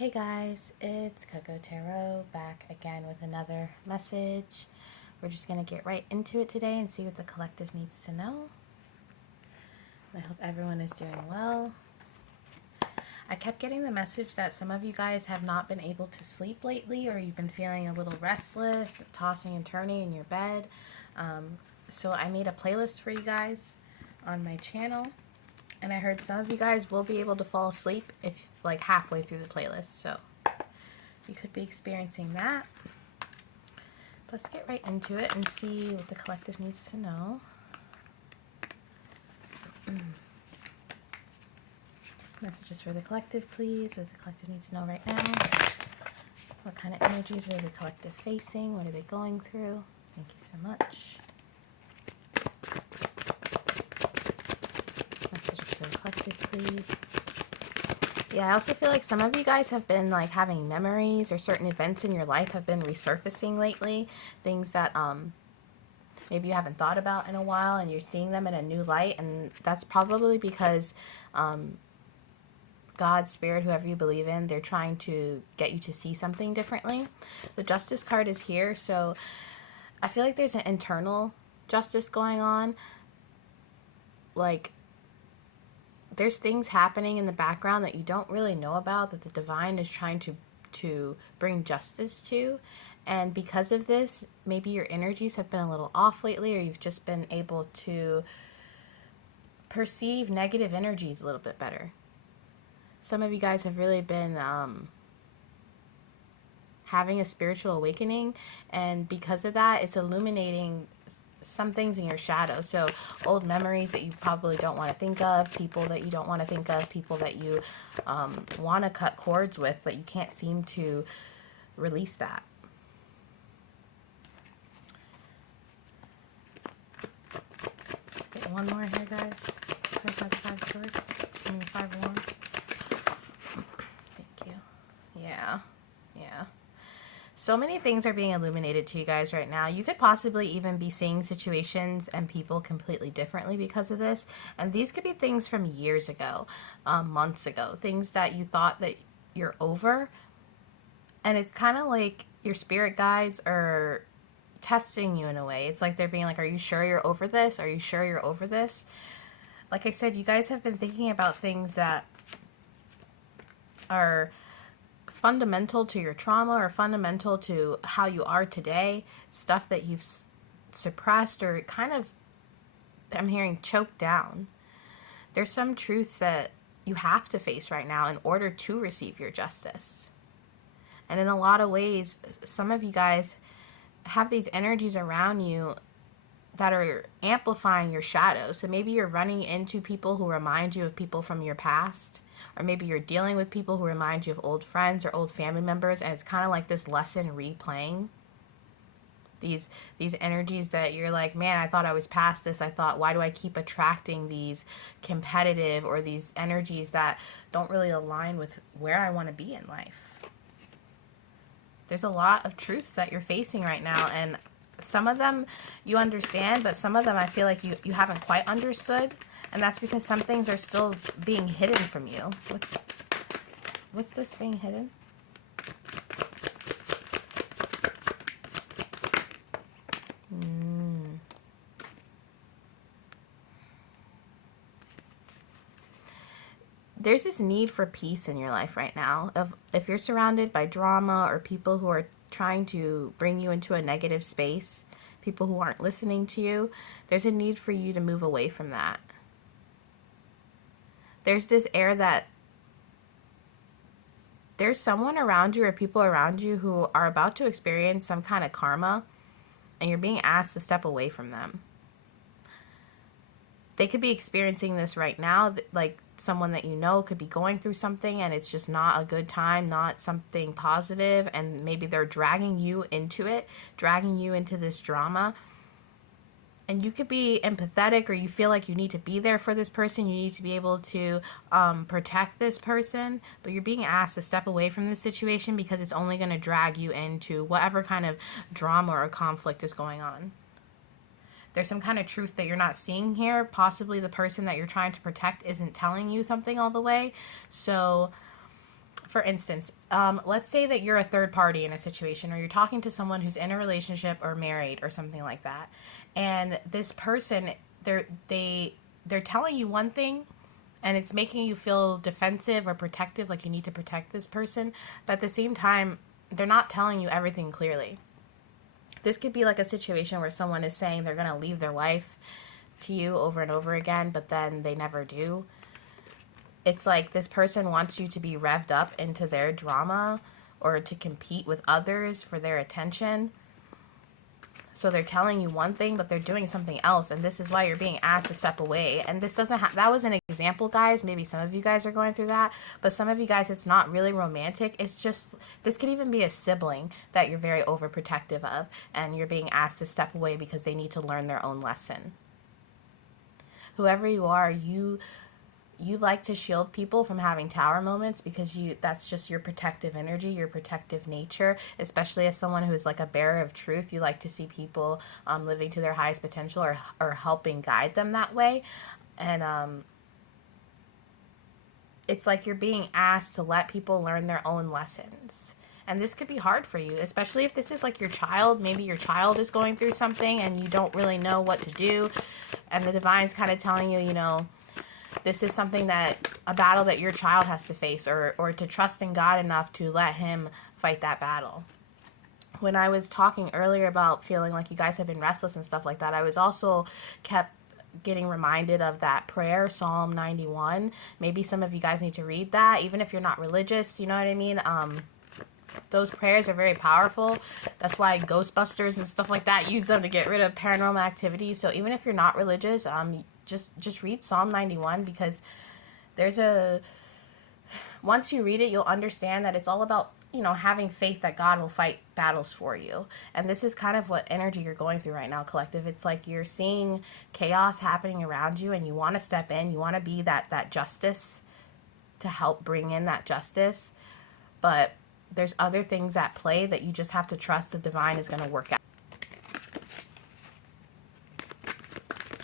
Hey guys, it's Coco Tarot back again with another message. We're just going to get right into it today and see what the collective needs to know. I hope everyone is doing well. I kept getting the message that some of you guys have not been able to sleep lately, or you've been feeling a little restless, tossing and turning in your bed. So I made a playlist for you guys on my channel, and I heard some of you guys will be able to fall asleep if like halfway through the playlist. So you could be experiencing that. Let's get right into it and see what the collective needs to know. Messages for the collective, please. What does the collective need to know right now? What kind of energies are the collective facing? What are they going through? Thank you so much. Messages for the collective, please. Yeah, I also feel like some of you guys have been like having memories, or certain events in your life have been resurfacing lately. Things that maybe you haven't thought about in a while, and you're seeing them in a new light. And that's probably because God, Spirit, whoever you believe in, they're trying to get you to see something differently. The Justice card is here, so I feel like there's an internal justice going on. Like, there's things happening in the background that you don't really know about, that the divine is trying to bring justice to. And because of this, maybe your energies have been a little off lately, or you've just been able to perceive negative energies a little bit better. Some of you guys have really been having a spiritual awakening, and because of that, it's illuminating some things in your shadow. So old memories that you probably don't want to think of, people that you don't want to think of, people that you want to cut cords with, but you can't seem to release that. Let's get one more here, guys. Five swords. I mean, 5 of wands. Thank you. Yeah. So many things are being illuminated to you guys right now. You could possibly even be seeing situations and people completely differently because of this. And these could be things from years ago, months ago, things that you thought that you're over. And it's kind of like your spirit guides are testing you in a way. It's like they're being like, are you sure you're over this? Are you sure you're over this? Like I said, you guys have been thinking about things that are fundamental to your trauma, or fundamental to how you are today, stuff that you've suppressed or kind of, I'm hearing, choked down. There's some truths that you have to face right now in order to receive your justice. And in a lot of ways, some of you guys have these energies around you that are amplifying your shadow. So maybe you're running into people who remind you of people from your past, or maybe you're dealing with people who remind you of old friends or old family members, and it's kind of like this lesson replaying. These energies that you're like, man, I thought I was past this. I thought, why do I keep attracting these competitive or these energies that don't really align with where I want to be in life? There's a lot of truths that you're facing right now, and some of them you understand, but some of them I feel like you haven't quite understood, and that's because some things are still being hidden from you. What's this being hidden? There's this need for peace in your life right now. If you're surrounded by drama or people who are trying to bring you into a negative space, people who aren't listening to you, there's a need for you to move away from that. There's this air that there's someone around you or people around you who are about to experience some kind of karma, and you're being asked to step away from them. They could be experiencing this right now, like someone that you know could be going through something, and it's just not a good time, not something positive, and maybe they're dragging you into it, dragging you into this drama. And you could be empathetic, or you feel like you need to be there for this person, you need to be able to protect this person, but you're being asked to step away from this situation because it's only going to drag you into whatever kind of drama or conflict is going on. There's some kind of truth that you're not seeing here. Possibly the person that you're trying to protect isn't telling you something all the way. So for instance, let's say that you're a third party in a situation, or you're talking to someone who's in a relationship or married or something like that, and this person, they're telling you one thing, and it's making you feel defensive or protective, like you need to protect this person, but at the same time, they're not telling you everything clearly. This could be like a situation where someone is saying they're going to leave their wife to you over and over again, but then they never do. It's like this person wants you to be revved up into their drama or to compete with others for their attention. So they're telling you one thing, but they're doing something else, and this is why you're being asked to step away. And this doesn't have, that was an example, guys. Maybe some of you guys are going through that, but some of you guys, it's not really romantic. It's just, this could even be a sibling that you're very overprotective of, and you're being asked to step away because they need to learn their own lesson. Whoever you are, you like to shield people from having tower moments because that's just your protective energy, your protective nature, especially as someone who is like a bearer of truth. You like to see people living to their highest potential, or helping guide them that way. And it's like you're being asked to let people learn their own lessons. And this could be hard for you, especially if this is like your child. Maybe your child is going through something and you don't really know what to do. And the divine's kind of telling you, you know, this is something that, a battle that your child has to face, or to trust in God enough to let him fight that battle. When I was talking earlier about feeling like you guys have been restless and stuff like that, I was also kept getting reminded of that prayer, Psalm 91. Maybe some of you guys need to read that, even if you're not religious, you know what I mean? Those prayers are very powerful. That's why Ghostbusters and stuff like that use them to get rid of paranormal activity. So even if you're not religious, just read Psalm 91, because once you read it, you'll understand that it's all about, you know, having faith that God will fight battles for you. And this is kind of what energy you're going through right now, collective. It's like you're seeing chaos happening around you, and you want to step in. You want to be that justice, to help bring in that justice. But there's other things at play that you just have to trust the divine is going to work out.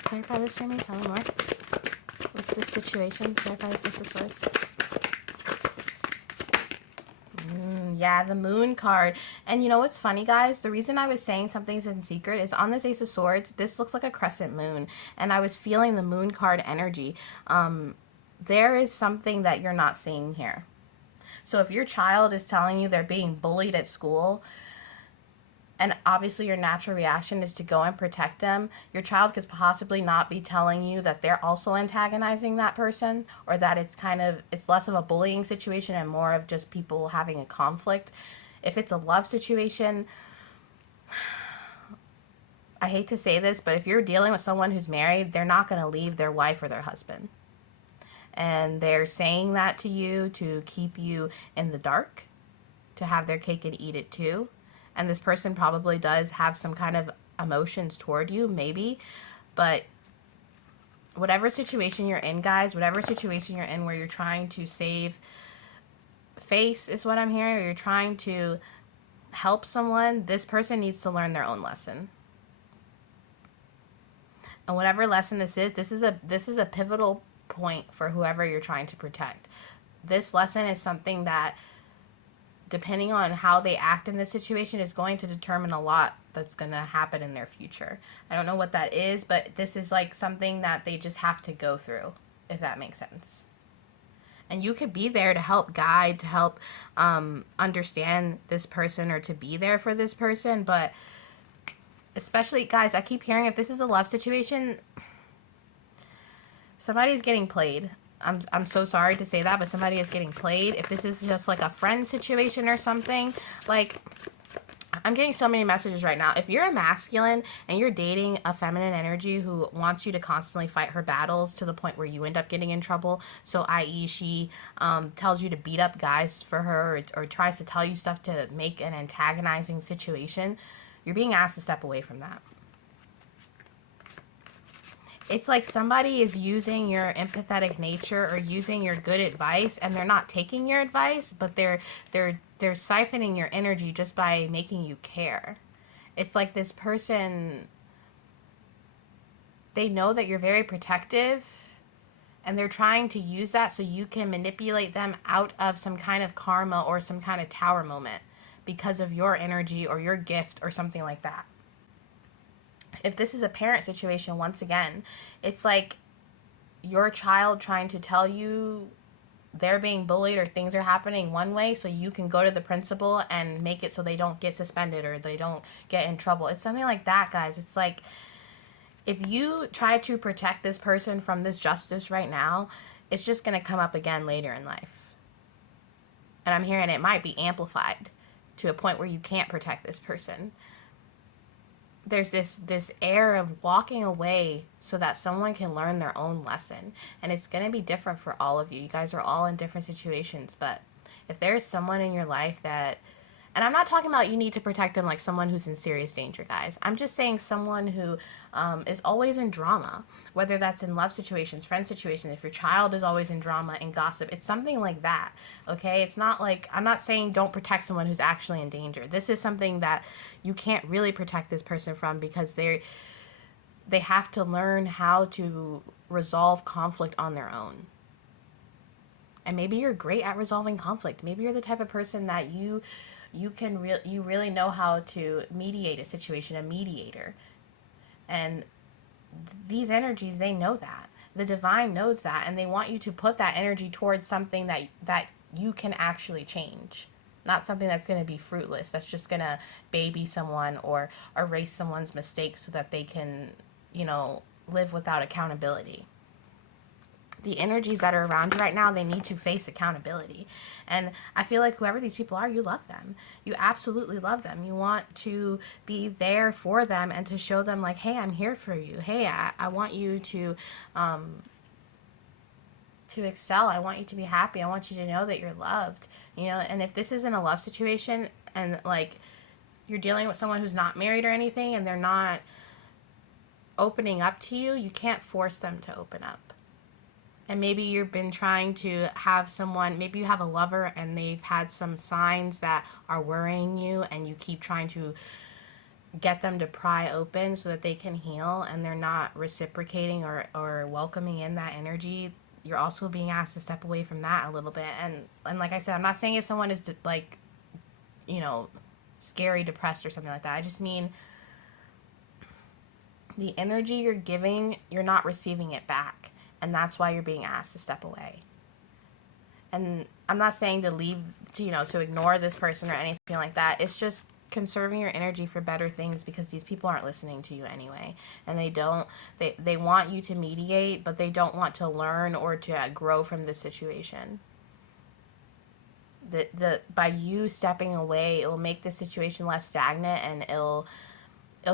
Clarify this for me. Tell me more. What's the situation? Clarify the Six of Swords. Yeah, the Moon card. And you know what's funny, guys? The reason I was saying something's in secret is on this Ace of Swords, this looks like a crescent moon. And I was feeling the Moon card energy. There is something that you're not seeing here. So if your child is telling you they're being bullied at school, and obviously your natural reaction is to go and protect them, your child could possibly not be telling you that they're also antagonizing that person, or that it's less of a bullying situation and more of just people having a conflict. If it's a love situation, I hate to say this, but if you're dealing with someone who's married, they're not going to leave their wife or their husband. And they're saying that to you to keep you in the dark, to have their cake and eat it too. And this person probably does have some kind of emotions toward you, maybe. But whatever situation you're in, guys, whatever situation you're in where you're trying to save face is what I'm hearing, or you're trying to help someone, this person needs to learn their own lesson. And whatever lesson this is a pivotal point for whoever you're trying to protect. This lesson is something that, depending on how they act in this situation, is going to determine a lot that's going to happen in their future. I don't know what that is, but this is like something that they just have to go through, if that makes sense. And you could be there to help guide, to help understand this person, or to be there for this person. But especially, guys, I keep hearing, if this is a love situation, somebody's getting played. I'm so sorry to say that, but somebody is getting played. If this is just like a friend situation or something, like, I'm getting so many messages right now. If you're a masculine and you're dating a feminine energy who wants you to constantly fight her battles to the point where you end up getting in trouble, so i.e. she tells you to beat up guys for her, or tries to tell you stuff to make an antagonizing situation, you're being asked to step away from that. It's like somebody is using your empathetic nature or using your good advice, and they're not taking your advice, but they're siphoning your energy just by making you care. It's like this person, they know that you're very protective, And they're trying to use that so you can manipulate them out of some kind of karma or some kind of tower moment because of your energy or your gift or something like that. If this is a parent situation, once again, it's like your child trying to tell you they're being bullied or things are happening one way so you can go to the principal and make it so they don't get suspended or they don't get in trouble. It's something like that, guys. It's like if you try to protect this person from this justice right now, it's just going to come up again later in life. And I'm hearing it might be amplified to a point where you can't protect this person. There's this air of walking away so that someone can learn their own lesson. And it's going to be different for all of you. You guys are all in different situations. But if there's someone in your life that, and I'm not talking about you need to protect them like someone who's in serious danger, guys. I'm just saying someone who is always in drama, whether that's in love situations, friend situations, if your child is always in drama and gossip, it's something like that, okay? It's not like, I'm not saying don't protect someone who's actually in danger. This is something that you can't really protect this person from because they have to learn how to resolve conflict on their own. And maybe you're great at resolving conflict. Maybe you're the type of person that you really know how to mediate a situation, a mediator. And these energies, they know that. The divine knows that, and they want you to put that energy towards something that you can actually change. Not something that's going to be fruitless, that's just going to baby someone or erase someone's mistakes so that they can, live without accountability. The energies that are around you right now, they need to face accountability. And I feel like whoever these people are, you love them. You absolutely love them. You want to be there for them and to show them like, hey, I'm here for you. Hey, I want you to excel. I want you to be happy. I want you to know that you're loved. And if this isn't a love situation and like you're dealing with someone who's not married or anything and they're not opening up to you, you can't force them to open up. And maybe you've been trying to have someone, maybe you have a lover and they've had some signs that are worrying you and you keep trying to get them to pry open so that they can heal and they're not reciprocating or welcoming in that energy. You're also being asked to step away from that a little bit. And like I said, I'm not saying if someone is like, scary, depressed or something like that. I just mean the energy you're giving, you're not receiving it back. And that's why you're being asked to step away. And I'm not saying to leave, to ignore this person or anything like that. It's just conserving your energy for better things because these people aren't listening to you anyway. And they want you to mediate, but they don't want to learn or to grow from this situation. By you stepping away, it will make the situation less stagnant and it'll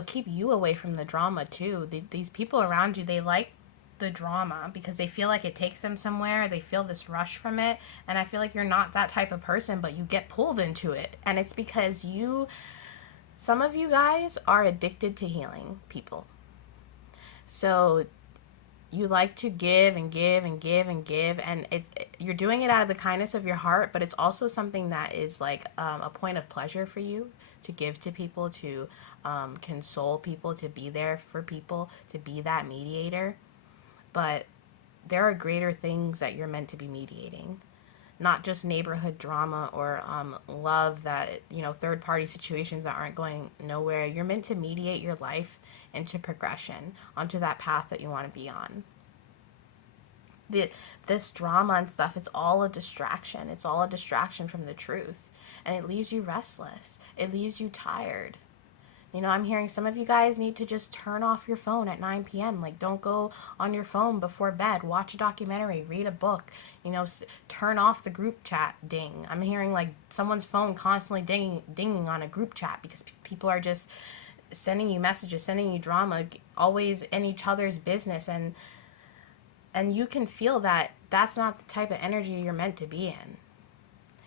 keep you away from the drama too. These people around you, they like the drama because they feel like it takes them somewhere. They feel this rush from it. And I feel like you're not that type of person, but you get pulled into it. And it's because some of you guys are addicted to healing people. So you like to give and give and give and give, and you're doing it out of the kindness of your heart, but it's also something that is like a point of pleasure for you to give to people, to console people, to be there for people, to be that mediator. But there are greater things that you're meant to be mediating. Not just neighborhood drama or love that, third party situations that aren't going nowhere. You're meant to mediate your life into progression, onto that path that you want to be on. This drama and stuff, it's all a distraction. It's all a distraction from the truth. And it leaves you restless. It leaves you tired. I'm hearing some of you guys need to just turn off your phone at 9 p.m. Like, don't go on your phone before bed. Watch a documentary. Read a book. Turn off the group chat ding. I'm hearing, like, someone's phone constantly dinging on a group chat because people are just sending you messages, sending you drama, always in each other's business. And you can feel that that's not the type of energy you're meant to be in.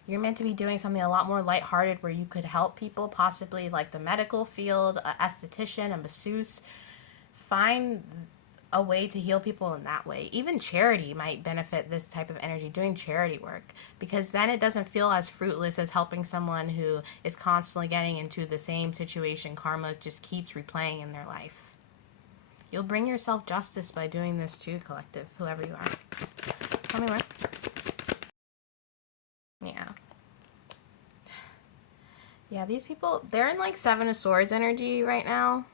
You're meant to be doing something a lot more lighthearted where you could help people, possibly like the medical field, an esthetician, a masseuse. Find a way to heal people in that way. Even charity might benefit this type of energy, doing charity work, because then it doesn't feel as fruitless as helping someone who is constantly getting into the same situation. Karma just keeps replaying in their life. You'll bring yourself justice by doing this too, collective, whoever you are. Tell me more. Yeah. Yeah, these people, they're in like Seven of Swords energy right now.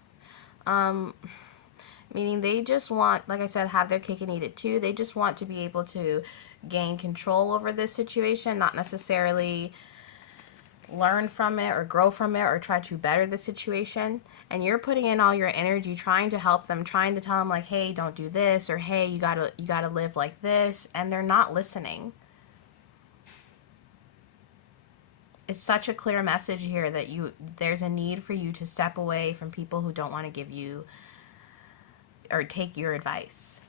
Meaning they just want, like I said, have their cake and eat it too. They just want to be able to gain control over this situation, not necessarily learn from it or grow from it or try to better the situation. And you're putting in all your energy trying to help them, trying to tell them like, hey, don't do this, or hey, you gotta live like this, and they're not listening. It's such a clear message here that there's a need for you to step away from people who don't want to give you or take your advice.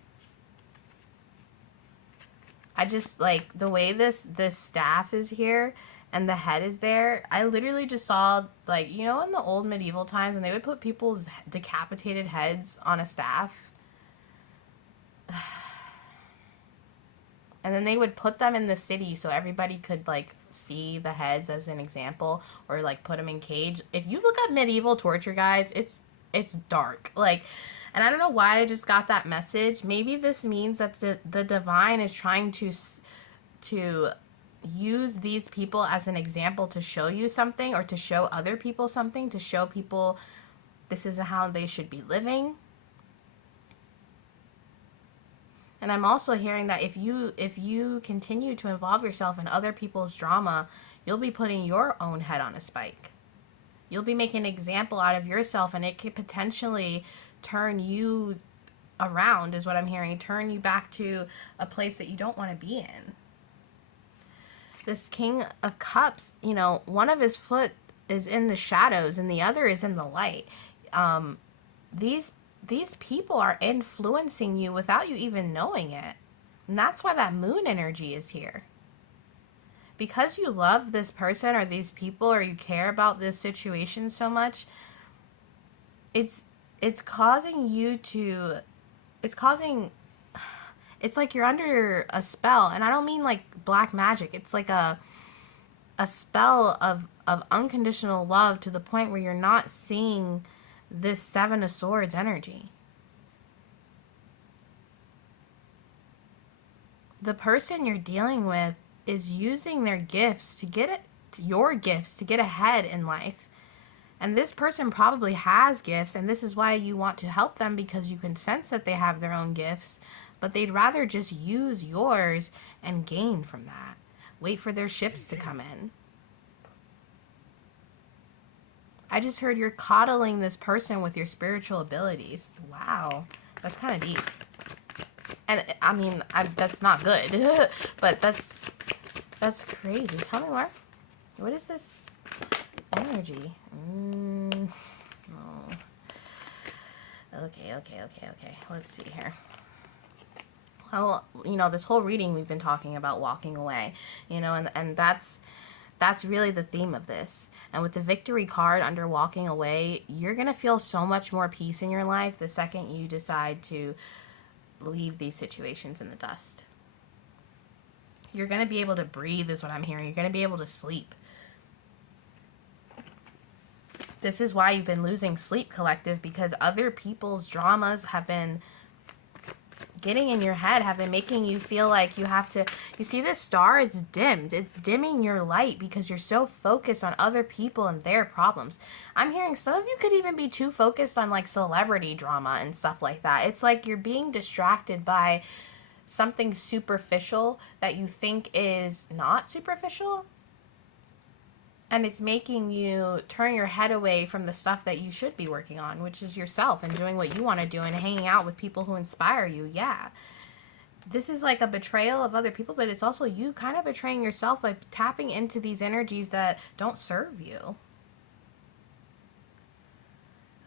I just like the way this staff is here and the head is there. I literally just saw, like, you know, in the old medieval times when they would put people's decapitated heads on a staff, and then they would put them in the city so everybody could like see the heads as an example, or like put them in cage. If you look up medieval torture, guys, it's dark. Like, and I don't know why I just got that message. Maybe this means that the divine is trying to use these people as an example to show you something, or to show other people something, to show people this is how they should be living. And I'm also hearing that if you continue to involve yourself in other people's drama, you'll be putting your own head on a spike. You'll be making an example out of yourself, and it could potentially turn you around, is what I'm hearing. Turn you back to a place that you don't want to be in. This King of Cups, you know, one of his foot is in the shadows and the other is in the light. These people are influencing you without you even knowing it. And that's why that moon energy is here. Because you love this person or these people, or you care about this situation so much, it's causing you to, it's like you're under a spell. And I don't mean like black magic. It's like a spell of unconditional love, to the point where you're not seeing this Seven of Swords energy. The person you're dealing with is using their gifts to get it, your gifts to get ahead in life. And this person probably has gifts, and this is why you want to help them, because you can sense that they have their own gifts, but they'd rather just use yours and gain from that. Wait for their ships to come in. I just heard you're coddling this person with your spiritual abilities. Wow, that's kind of deep. And I mean, that's not good, but that's crazy. Tell me more. What is this energy? Oh. Okay. Let's see here. Well, you know, this whole reading we've been talking about walking away, you know, and that's really the theme of this. And with the Victory card under walking away, you're going to feel so much more peace in your life the second you decide to leave these situations in the dust. You're going to be able to breathe, is what I'm hearing. You're going to be able to sleep. This is why you've been losing sleep, collective, because other people's dramas have been getting in your head, have been making you feel like you have to, you see this star, it's dimmed. It's dimming your light because you're so focused on other people and their problems. I'm hearing some of you could even be too focused on like celebrity drama and stuff like that. It's like you're being distracted by something superficial that you think is not superficial. And it's making you turn your head away from the stuff that you should be working on, which is yourself and doing what you want to do and hanging out with people who inspire you. Yeah. This is like a betrayal of other people, but it's also you kind of betraying yourself by tapping into these energies that don't serve you.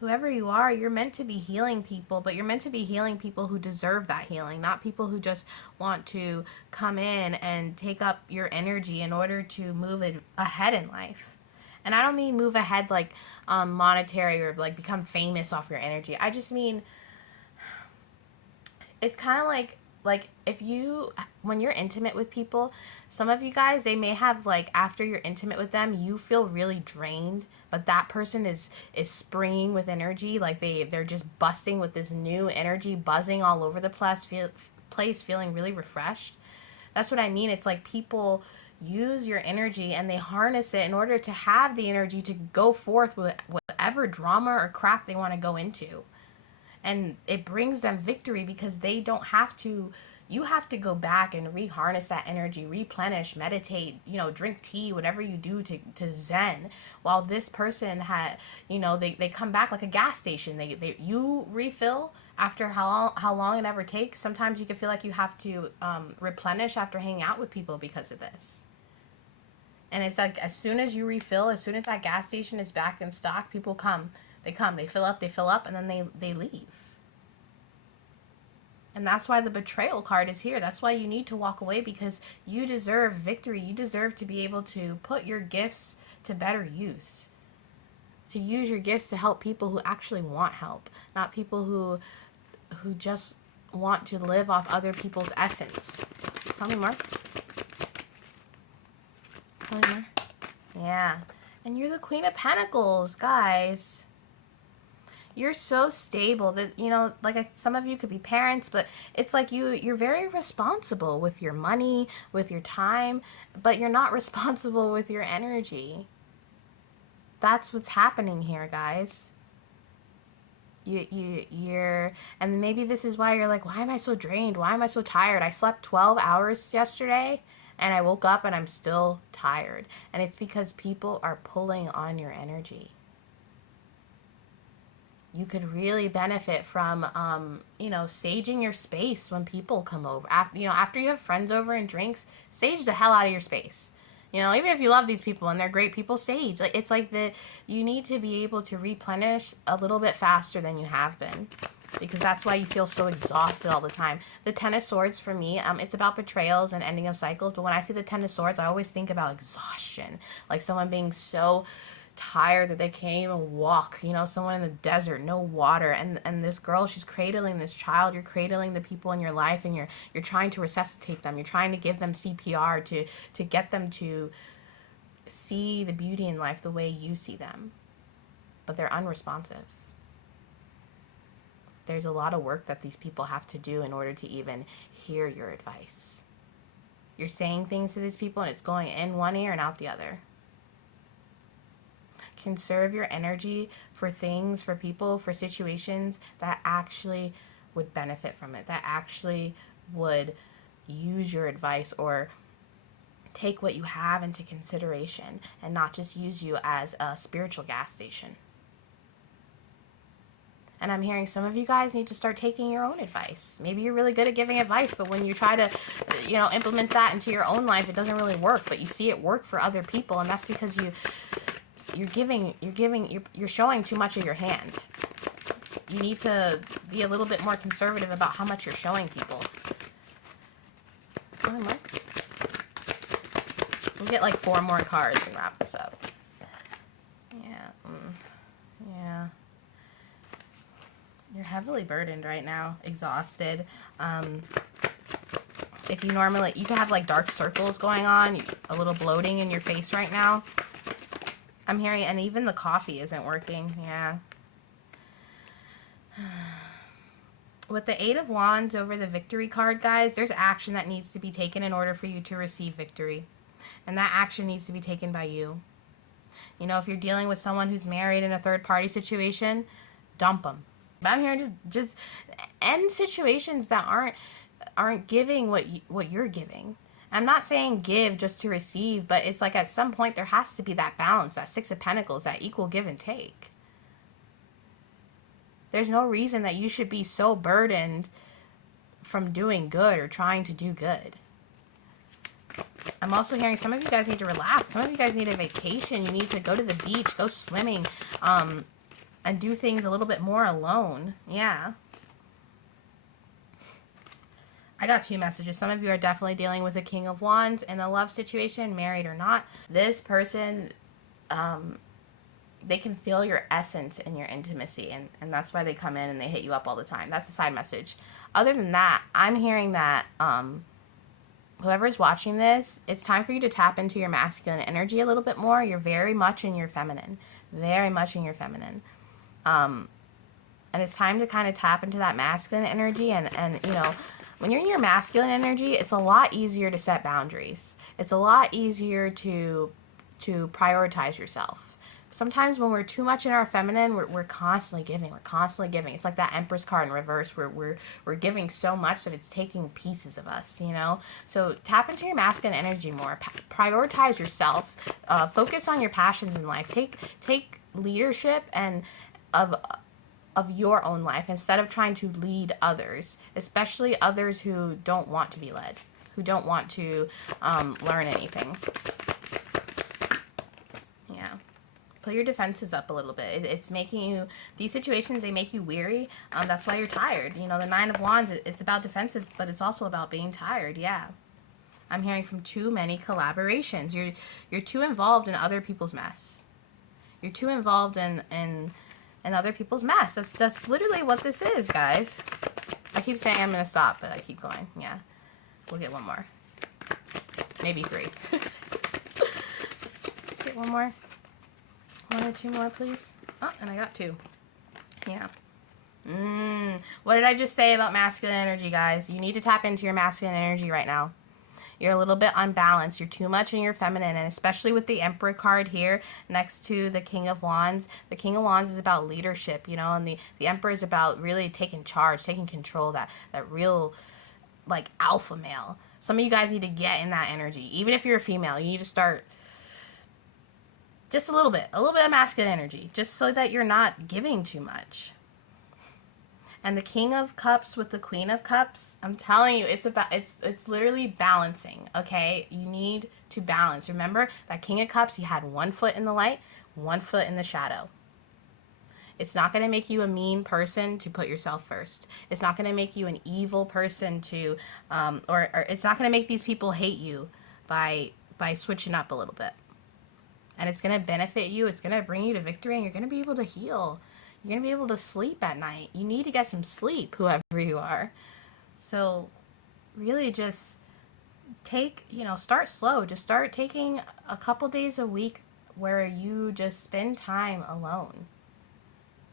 Whoever you are, you're meant to be healing people, but you're meant to be healing people who deserve that healing, not people who just want to come in and take up your energy in order to move it ahead in life. And I don't mean move ahead like monetary or like become famous off your energy. I just mean it's kind of like if you, when you're intimate with people, some of you guys, they may have like, after you're intimate with them, you feel really drained, but that person is springing with energy, like they're just busting with this new energy, buzzing all over the place, feeling really refreshed. That's what I mean. It's like people use your energy and they harness it in order to have the energy to go forth with whatever drama or crap they want to go into. And it brings them victory because they don't have to. You have to go back and reharness that energy, replenish, meditate, drink tea, whatever you do to zen. While this person had, they come back like a gas station. You refill after how long it ever takes. Sometimes you can feel like you have to replenish after hanging out with people because of this. And it's like as soon as you refill, as soon as that gas station is back in stock, people come. They fill up, and then they leave. And that's why the betrayal card is here. That's why you need to walk away, because you deserve victory. You deserve to be able to put your gifts to better use. To use your gifts to help people who actually want help, not people who just want to live off other people's essence. Tell me more. Tell me more. Yeah. And you're the Queen of Pentacles, guys. You're so stable that, some of you could be parents, but it's like you're very responsible with your money, with your time, but you're not responsible with your energy. That's what's happening here, guys. You're, and maybe this is why you're like, why am I so drained? Why am I so tired? I slept 12 hours yesterday and I woke up and I'm still tired. And it's because people are pulling on your energy. You could really benefit from, saging your space when people come over. After you have friends over and drinks, sage the hell out of your space. Even if you love these people and they're great people, sage. It's like you need to be able to replenish a little bit faster than you have been, because that's why you feel so exhausted all the time. The Ten of Swords for me, it's about betrayals and ending of cycles. But when I see the Ten of Swords, I always think about exhaustion, like someone being so tired that they can't even walk, someone in the desert, no water, and this girl, she's cradling this child. You're cradling the people in your life, and you're trying to resuscitate them. You're trying to give them CPR to get them to see the beauty in life the way you see them, but they're unresponsive. There's a lot of work that these people have to do in order to even hear your advice. You're saying things to these people and it's going in one ear and out the other. Conserve your energy for things, for people, for situations that actually would benefit from it, that actually would use your advice or take what you have into consideration, and not just use you as a spiritual gas station. And I'm hearing some of you guys need to start taking your own advice. Maybe you're really good at giving advice, but when you try to, implement that into your own life, it doesn't really work, but you see it work for other people, and that's because you're showing too much of your hand. You need to be a little bit more conservative about how much you're showing people. We'll get like 4 more cards and wrap this up. Yeah. You're heavily burdened right now, exhausted. If you can have like dark circles going on, a little bloating in your face right now. I'm hearing, and even the coffee isn't working. Yeah. With the 8 of Wands over the victory card, guys, there's action that needs to be taken in order for you to receive victory. And that action needs to be taken by you. If you're dealing with someone who's married in a third-party situation, dump them. But I'm hearing just end situations that aren't giving what you're giving. I'm not saying give just to receive, but it's like at some point there has to be that balance, that 6 of Pentacles, that equal give and take. There's no reason that you should be so burdened from doing good or trying to do good. I'm also hearing some of you guys need to relax. Some of you guys need a vacation. You need to go to the beach, go swimming, and do things a little bit more alone. Yeah. I got 2 messages. Some of you are definitely dealing with a King of Wands in a love situation, married or not. This person, they can feel your essence and your intimacy, and that's why they come in and they hit you up all the time. That's a side message. Other than that, I'm hearing that whoever's watching this, it's time for you to tap into your masculine energy a little bit more. You're very much in your feminine. Very much in your feminine. And it's time to kind of tap into that masculine energy and when you're in your masculine energy, it's a lot easier to set boundaries. It's a lot easier to prioritize yourself. Sometimes when we're too much in our feminine, we're constantly giving. We're constantly giving. It's like that Empress card in reverse, where we're giving so much that it's taking pieces of us, you know? So tap into your masculine energy more. Prioritize yourself. Focus on your passions in life. Take leadership and of your own life instead of trying to lead others, especially others who don't want to be led, who don't want to learn anything. Yeah. Put your defenses up a little bit. It's making you, these situations, they make you weary. That's why you're tired. You know, the Nine of Wands, it's about defenses, but it's also about being tired. Yeah. I'm hearing from too many collaborations. You're too involved in other people's mess. You're too involved in other people's mess. That's literally what this is, guys. I keep saying I'm going to stop, but I keep going. Yeah. We'll get one more. Maybe three. Let's get one more. One or two more, please. Oh, and I got two. Yeah. What did I just say about masculine energy, guys? You need to tap into your masculine energy right now. You're a little bit unbalanced. You're too much in your feminine, and especially with the Emperor card here next to the King of Wands. The King of Wands is about leadership, you know, and the Emperor is about really taking charge, taking control, that real, like, alpha male. Some of you guys need to get in that energy. Even if you're a female, you need to start just a little bit of masculine energy, just so that you're not giving too much. And the King of Cups with the Queen of Cups, I'm telling you, it's literally balancing, okay? You need to balance. Remember, that King of Cups, he had 1 foot in the light, 1 foot in the shadow. It's not going to make you a mean person to put yourself first. It's not going to make you an evil person to, or it's not going to make these people hate you by switching up a little bit. And it's going to benefit you. It's going to bring you to victory, and you're going to be able to heal. You're going to be able to sleep at night. You need to get some sleep, whoever you are. So really just start slow. Just start taking a couple days a week where you just spend time alone,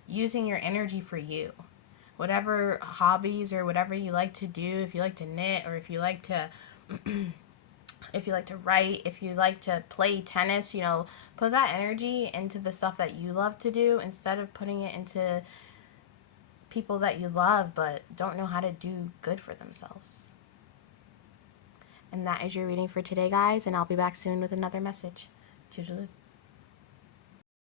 using your energy for you. Whatever hobbies or whatever you like to do, if you like to knit, or if you like to if you like to write, if you like to play tennis, you know, put that energy into the stuff that you love to do instead of putting it into people that you love but don't know how to do good for themselves. And that is your reading for today, guys, and I'll be back soon with another message. Toodaloo.